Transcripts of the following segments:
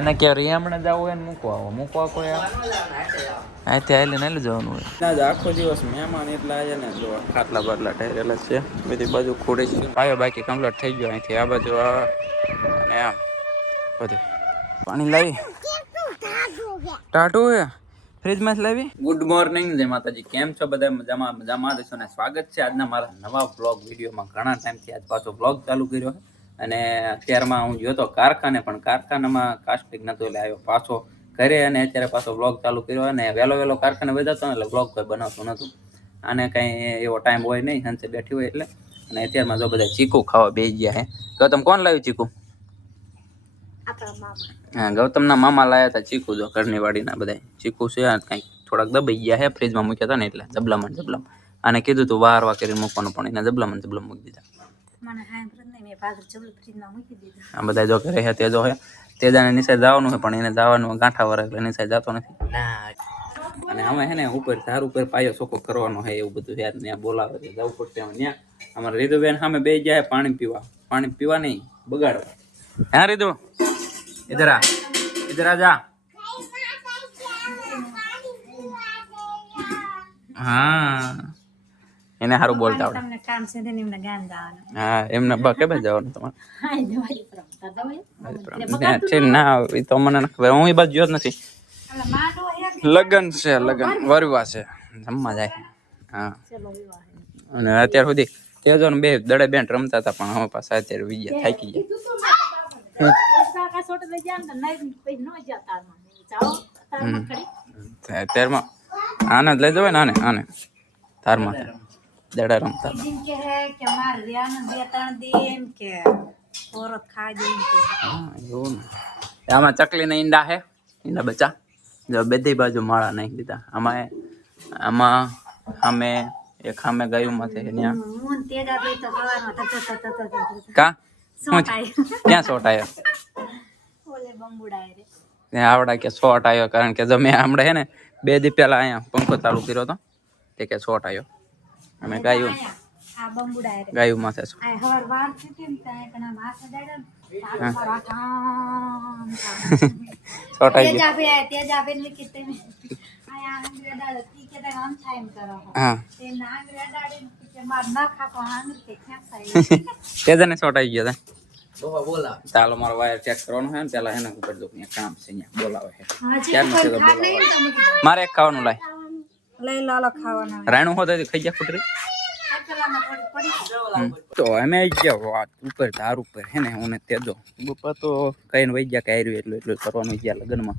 આને કે રીયામણે જવું હોય ને મૂકવા કોઈ અહીંથી આવીને નહીં જવાનું હોય આજ આખો દિવસ મહેમાન એટલા આજે ને જો ખાટલા બાટલા ઠેરેલા છે બધી બાજુ ખોડે છે પાયો બાકી કમ્પ્લીટ થઈ ગયો અહીંથી આ બાજુ અને આમ બધું પાણી લાવી ટાટું હે ફ્રીજમાં જ લાવી ગુડ મોર્નિંગ જય માતાજી કેમ છો બધા મજામાં દેશો ને સ્વાગત છે આજના મારા નવા બ્લોગ વિડીયોમાં ઘણા ટાઈમથી આજ પાછો બ્લોગ ચાલુ કર્યો અને અત્યારમાં હું ગયો તો કારખાને પણ કારખાનામાં કાસ્ટિંગ નતો એટલે આવ્યો પાછો ઘરે અને અત્યારે પાછો બ્લોગ ચાલુ કર્યો અને વહેલો કારખાને બજાતો ને એટલે બ્લોગ કોઈ બનાવતો નહોતું આને કંઈ એવો ટાઈમ હોય નહીં હંસે બેઠી હોય એટલે અને અત્યારમાં જો બધા ચીકુ ખાવા બેસી ગયા હે ગૌતમ કોણ લાવ્યું ચીકુ હા ગૌતમના મામા લાયા હતા ચીકુ જો ઘરની વાડીના બધા ચીકુ છે કંઈક થોડાક દબાઈ ગયા હે ફ્રીજમાં મૂક્યા હતા ને એટલે જબલામાં આને કીધું તું વારવા કરીને મૂકવાનું પણ એને જબલામાં મૂકી દીધા આ બધા જો ઘરે હે તેજો હે તેજાને નિશાળ જવાનું હોય પણ એને જવાનું ગાંઠા વર એટલે નિશાળ જતો નથી અને અમે હે ને ઉપર ધાર ઉપર પાયો ચોખ્ખો કરવાનો હોય એવું બધું યાર ત્યાં બોલાવે એટલે જવું પડશે ત્યાં અમારે રીધુબેન સામે બે જાય પાણી પીવા નહીં બગાડવા હા રીધુ इधर आ जा हाँ એને સારું બોલતા આવડે તમને કામ છે ને એમને ગામ જવાનું હા એમને બા કે બાજુ જવાનું તમારે ના એ તો મને ખબર હું એ બાજુ જોત નથી લગન છે લગન વરવા છે જમવા જાય હા અને અત્યાર સુધી તેજો ને બે દડે બેન રમતા હતા પણ હવે પાછા અત્યારે વિજયા થાકી ગયા અત્યારમાં આને જ લઈ જવાય ને આને તારમાં દડા રમતા આમાં ચકલી ના ઈંડા હે ઈંડા બચ્ચા જો બધી બાજુ માળા નાખી દીધા આમાં અમે એક સામે ગાયું માં છે કા ક્યાં શોટ આવ્યો આવડા કે શોટ આવ્યો કારણ કે મેં હમણાં હે ને 2 દી પહેલા અહીંયા પંખો ચાલુ કર્યો હતો તે કે શોટ આવ્યો અમે ગાયું માં છે શોટ આવી તેજાને શોટ આવી ગયો ચાલો મારો વાયર ચેક કરવાનું છે ને પેલા એને ઉપર જો કામ છે અહીંયા બોલાવે છે મારે એક ખાવાનું લઈ લાલો ખાવાનું રાણું હોત ખાઈ ગયા કુટરી તો અમે ગયા ઉપર ધાર ઉપર હે ને હું તેજો બપા તો કઈને વહી ગયા કે આર્યું એટલું કરવાનું ગયા લગ્નમાં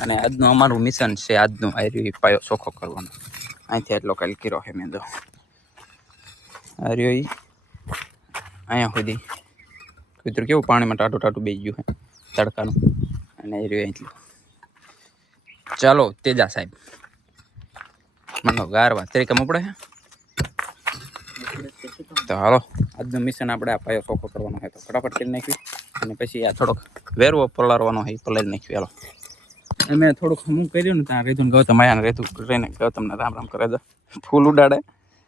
અને આજનું અમારું મિશન છે આજનું આર્યું પાયો ચોખ્ખો કરવાનો અહીંથી એટલો કાલ કર્યો છે મેં તો આર્યો અહીંયા સુધી કુતરું કેવું પાણીમાં ટાટું બેસી ગયું છે તડકાનું અને આર્યો અહીંથી ચાલો તેજા સાહેબ મને ગારવા તરીકે પડે તો હાલો આજનું મિશન આપણે આ પાયો ચોખ્ખો કરવાનો હોય તો ફટાફટ કરી નાખ્યું અને પછી આ થોડોક વેરવો પલાળવાનો હોય પલાળી નાખ્યું હાલો અમે થોડુંક હું કર્યું ને ત્યાં રેતું ગૌતમ આયા ને રેતું રહીને ગૌતમને રામ કરે દો ફૂલ ઉડાડે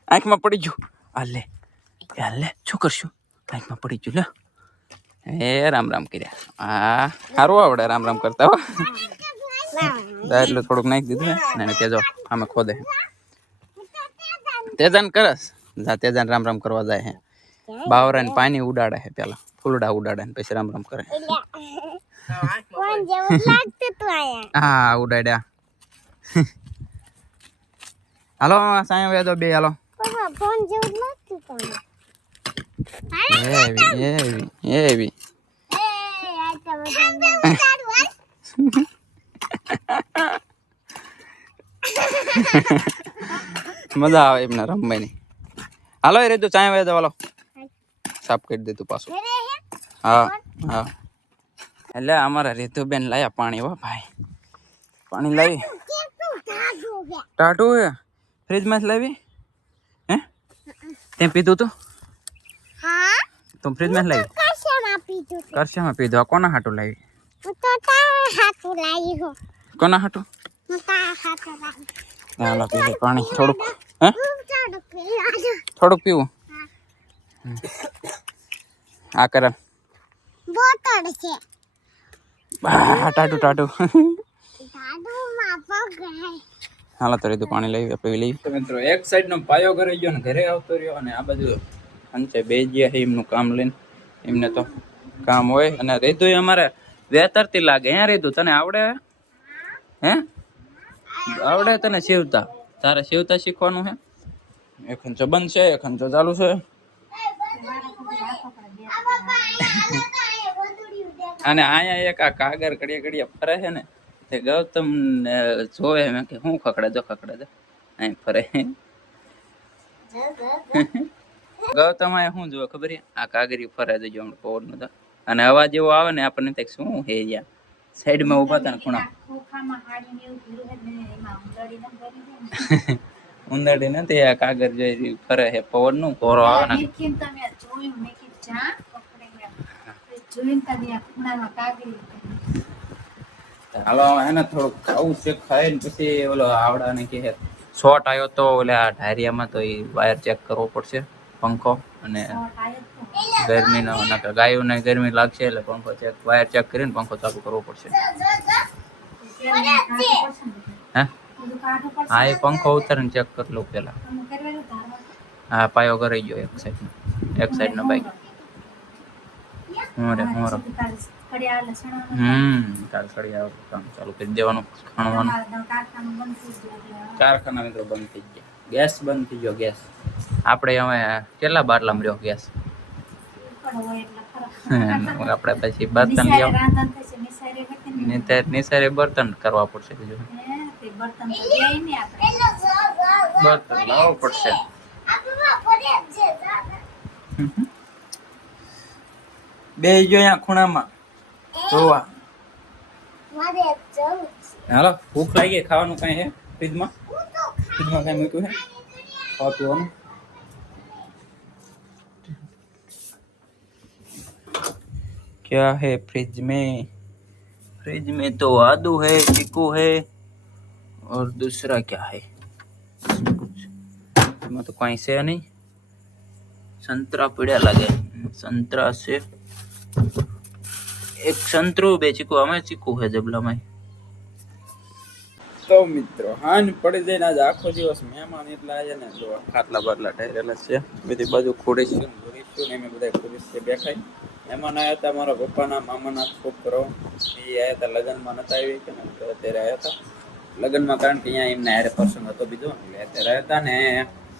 આંખમાં પડી ગયું હાલે શું કરશું આંખમાં પડી ગયું લે એ રામ કર્યા હા સારું આવડે રામ કરતા હો એટલે થોડુંક નાખી દીધું ને તેજો આમે ખોદે તેજાન કરસ તેજાન રામ કરવા જાય હે બાવરાને પાણી ઉડાડે હે પેલા ફૂલડા ઉડાડે ને પછી રામ કરે હા ઉડાડ્યા હાલો સાયા વેદો બે હાલો એવી મજા આવે એમને રમવાની હાલો એ રેતું ચાય વેદો હાલો સાફ કરી દેતું પાછું હા એટલે અમારા રીતુબેન લાયા પાણી હો ભાઈ પાણી લાવી ટાટું હે ફ્રીજમાં જ લાવી હે તે પીધું તું તું ફ્રીજમાં જ લાવી કરશામાં પીધું આ કોના હાટું લાવી કોના હાટું હાલો પીધું પાણી થોડુંક હે થોડુંક પીવું આ કરે બોટલ છે ટાટુ ટાટુ હાલો તો રીધું પાણી લઈ પી લઈ. તો મિત્રો એક સાઈડ નો પાયો ઘરે ગયો ને ઘરે આવતો રહ્યો અને આ બાજુ અંતે બે ગયા છે એમનું કામ લઈને. એમને તો કામ હોય અને રીધું અમારે વેતરતી લાગે. હે રીધું તને આવડે? હે આવડે તને સીવતા? તારે સીવતા શીખવાનું હે? એખન તો બંધ છે, એખન તો ચાલુ છે. અને અહીંયા એક આ કાગર કડિયા કડિયા ફરે છે ને તે ગૌતમ જોવે મેં કે હું ખકડે જો અહીં ફરે. ગૌતમ આ શું જોવે ખબર છે? આ કાગરી ફરે જજો હમણાં પવન તો અને અવાજ એવો આવે ને આપણને થાય શું હે યાર. સાઈડમાં ઉભા હતા ને ખૂણા ઉંદરડી નથી આ કાગર જોઈ ફરે છે પવન નું ઘોરો આવે ને. હાલો હે ને થોડુંક ખાવું છે ખાઈ ને પછી ઓલો આવડા ને કે શોર્ટ આવ્યો તો ઓલા ઢારિયામાં તો એ વાયર ચેક કરવો પડશે પંખો અને ગરમીનો ગાયોને ગરમી લાગશે એટલે પંખો ચેક વાયર ચેક કરીને પંખો ચાલુ કરવો પડશે. હે હા એ પંખો ઉતારીને ચેક કરી લઉં પેલા. હા પાયો કરી ગયો એક સાઈડ નો બાઈક કાલ કડિયા કામ ચાલુ કરી દેવાનું ખાણવાનું. કારખાના મિત્રો બંધ થઈ ગયા, ગેસ બંધ થઈ ગયો. ગેસ આપણે હવે કેટલા બાટલા રહ્યો ગેસ? આપણે પછી બર્તન નિસારે બર્તન કરવા પડશે. બીજું બર્તન લાવવું પડશે. બે જો અહીંયા ખૂણામાં જોવા. હાલો ભૂખ લાગી ખાવાનું કઈ હે ફ્રીજમાં? ફ્રીજમાં કઈ મૂક્યું હે ખાવા પીવાનું? क्या है फ्रिज में? फ्रिज में तो आदू है, चीकू है और दूसरा क्या है कुछ इसमें तो कहीं से नहीं. संतरा पड़ा लगे. संतरा से एक संतरू बे चीकू हमें चीकू है जबला में. તો મિત્રો હાન પડી જઈને આજે આખો દિવસ મહેમાન એટલા આજે ને જો ખાટલા બાટલા ઠેરેલા છે બધી બાજુ ખોડીશું ને એમ બધા ખુરશ છે બેઠાય. મહેમાન આવ્યા હતા મારા પપ્પાના મામાના છોકરો એ આવ્યા હતા લગ્નમાં નતા આવી કે અત્યારે આવ્યા હતા લગ્નમાં કારણ કે અહીંયા એમને હારે પ્રસંગ હતો બીજો એટલે અત્યારે આવ્યા હતા ને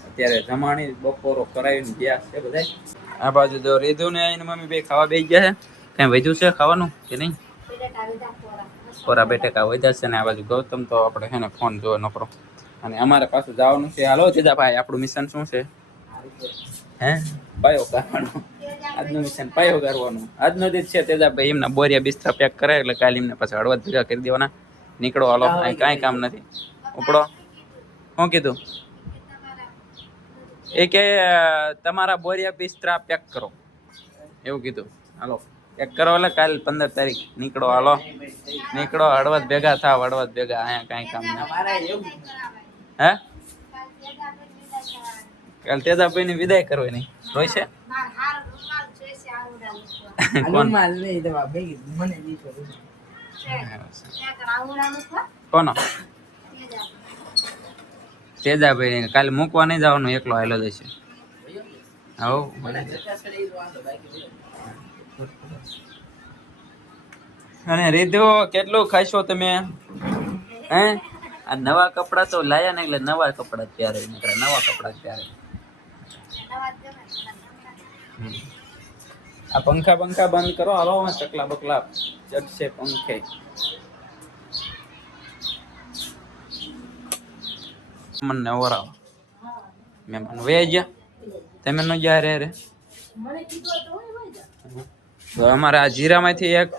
અત્યારે જમાણી બપોરો કરાવીને ગયા છે બધા. આ બાજુ જો રીધું ને એને મમ્મી બે ખાવા બેસી ગયા છે. કઈ વધ્યું છે ખાવાનું કે નહીં? કોરા બેઠકા વધ્યા છે ને આ બાજુ ગૌતમ તો આપણે છે ને ફોન જોવો નકરો. અને અમારે પાછું જવાનું છે. હાલો તેજાભાઈ આપણું મિશન શું છે? હે પાયો કરવાનો. આજનું મિશન પાયો કરવાનું. આજનો દિવસ છે તેજાભાઈ એમના બોરિયા બિસ્તરા પેક કરે એટલે કાલે એમને પાછા હળવદ ભેગા કરી દેવાના. નીકળો હાલો અહીં કાંઈ કામ નથી. ઉપડો. શું કીધું? એ કે તમારા બોરિયા બિસ્તરા પેક કરો એવું કીધું. હાલો પેક કરો એટલે કાલ 15 તારીખ નીકળો. હાલો નીકળો હળવદ ભેગા થાવ. હળવદ ભેગા અહીંયા કાંઈ કામ નહીં. હે કાલ તેજાભાઈ ની વિદાય કરવાની હોય છે. કોનો? તેજાભાઈ કાલે મૂકવા નહીં જવાનું એકલો હાલો જશે. અને રીધો કેટલું ખાશો તમે? હે આ નવા કપડા તો લાયા ને એટલે નવા કપડા ત્યારે નવા કપડા ત્યારે. આ પંખા બંધ કરો. હાલો ચકલા બકલા ચડશે પંખે. મને ઓરાવ મહેમાન વે ગયા તમે ન ગયા રે. અમારે આ જીરામાંથી એક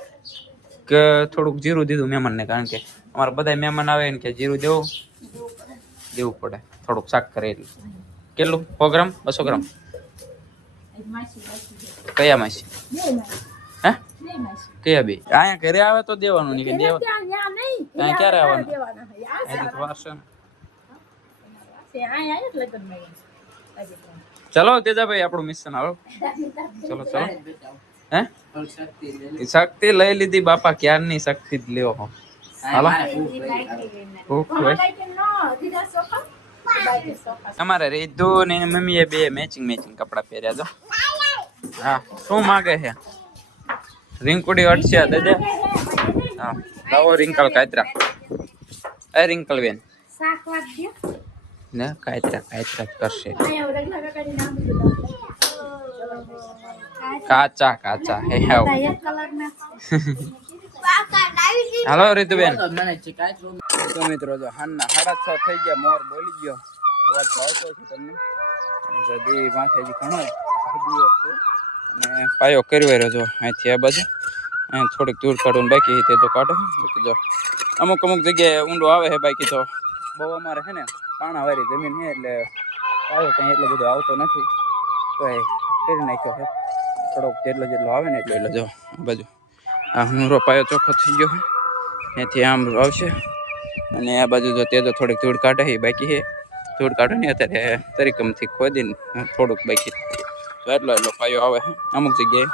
થોડુંક જીરું દીધું મહેમાનને કારણ કે અમારા બધા મહેમાન આવે ને કે જીરું દેવું પડે થોડુંક શાક કરે એટલે. કેટલું 100 ગ્રામ 200 ગ્રામ? કયા માસી? હે કયા બે? અહીંયા ઘરે આવે તો દેવાનું નહીં કે દેવા અહીંયા ક્યારે આવવાનું? ચલો તેજાભાઈ આપણું મિશન હાલો. ચલો હે શક્તિ લઈ લીધી બાપા, ક્યારની શક્તિ જ લ્યો હો. હાલો ભૂખ હોય. અમારે રીધુ ને મમ્મી એ બે મેચિંગ કપડા પહેર્યા તો. હા શું માગે છે? રીંકુડી અટશે દે. હા લાવો રિંકલ કાતરા. એ રિંકલ બેન ને કાતરા કરશે. કાચા હે હાવ. હાલો રીતુબેન. તો મિત્રો જો હાનના 6:30 થઈ ગયા, મોર બોલી ગયો, અવાજ તો આવતો છે તમને. જદી માથે ઘણો છે અને પાયો કર્યો રહ્યો જો અહીંથી આ બાજુ. અહીં થોડીક દૂર કાઢવાનું બાકી તે તો કાઢો. બાકી જો અમુક જગ્યાએ ઊંડો આવે છે, બાકી તો બહુ અમારે છે ને પાણાવાળી જમીન છે એટલે પાયો કંઈ એટલો બધો આવતો નથી. તો એ કરી નાખ્યો છે થોડોક, જેટલો આવે ને એટલો જો બાજુ આ હુંરો પાયો ચોખ્ખો થઈ ગયો છે. એથી આમ આવશે અને આ બાજુ જો તે તો થોડીક ધૂળ કાઢે છે બાકી છે. ધૂળ કાઢે ને અત્યારે તરીકમથી ખોદીને થોડુંક બાકી તો એટલો પાયો આવે છે. અમુક જગ્યાએ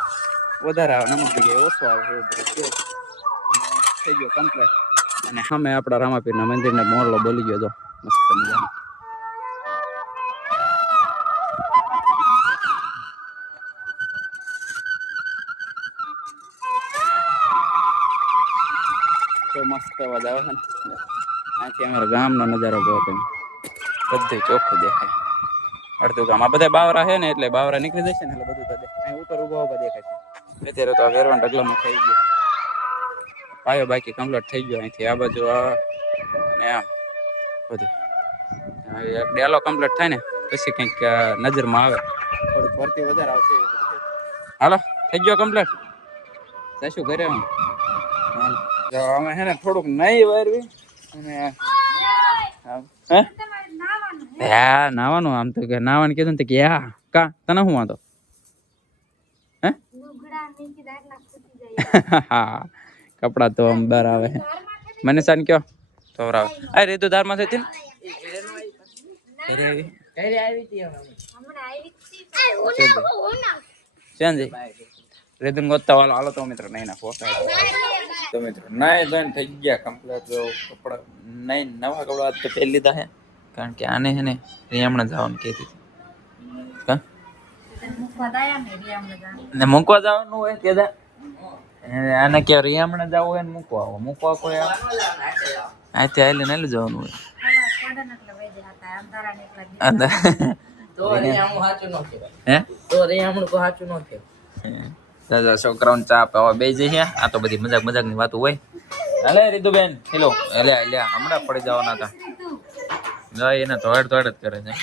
વધારે આવે, અમુક જગ્યાએ ઓછો આવે એવું બધું થઈ ગયો કમ્પ્લેટ. અને સામે આપણા રામાપીરના મંદિરને મોરલો બોલી ગયો જો મસ્ત મજાનો. તો મસ્ત અવાજ આવે છે ને. આથી અમારા ગામનો નજારો જોવો તમે, બધું ચોખ્ખું દેખાય. અડધું ગામ આ બધા બાવરા છે ને એટલે બાવરા નીકળી જશે ને એટલે બધું તો અહીં ઉપર ઉભા દેખાય છે. અત્યારે તો વેરવાન ઢગલામાં થઈ ગયો પાયો, બાકી કમ્પ્લીટ થઈ ગયો. અહીંથી આ બાજુ ને આમ બધું એક ડેલો કમ્પ્લીટ થાય ને પછી કંઈક નજરમાં આવે, થોડીક ભરતી વધારે આવશે. હાલો થઈ ગયો કમ્પ્લીટ, જઈશું ઘરે. અમે છે ને થોડુંક નહીં વારવી અને હા નાવાનું. આમ તો નાવાનું કીધું ને કે હા કા તને શું વાંધો હે? હા કપડા તો આમ બહાર આવે. મને સાન કયો તો આવે. આ રીતુ ધારમાં છે રીતુ ગોતતા વાળો. હાલો તો મિત્રો નહીં નાખો. તો મિત્રો નાય ધોઈને થઈ ગયા કમ્પ્લીટ. કપડા નહીં નવા કપડા તો પહેરી લીધા છે, કારણ કે આને છે ને હમણાં જવાનું કહેતી ને મૂકવા જવાનું હોય કે આને કે હમણાં જવું હોય ને મૂકવા કોઈ અહીંથી આવીને નહીં જવાનું હોય. છોકરાઓને ચા પીવા બે જઈએ. આ તો બધી મજાકની વાતો હોય. હાલે રીતુબેન હેલો હમણાં પડી જવાના હતા. એને તો હડ જ કરે છે.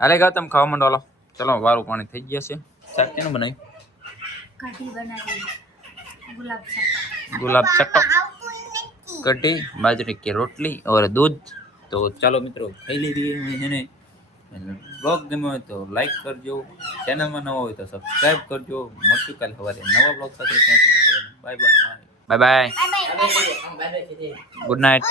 હાલે ગૌતમ ખાવા માંડો. હાલો ચલો વારું પાણી થઈ ગયા છે. શાક કેનું બનાવ્યું? ગુલાબ ચટ્ટો, કઢી, બાજરી की रोटली और दूध. तो ચાલો મિત્રો ખાઈ લીધી એને. બ્લોગ ગમ્યો હોય તો લાઈક કરજો, ચેનલમાં નવા હોય તો સબસ્ક્રાઈબ કરજો. મળશું કાલે સવારે નવા બ્લોગ સાથે. Bye bye, good night.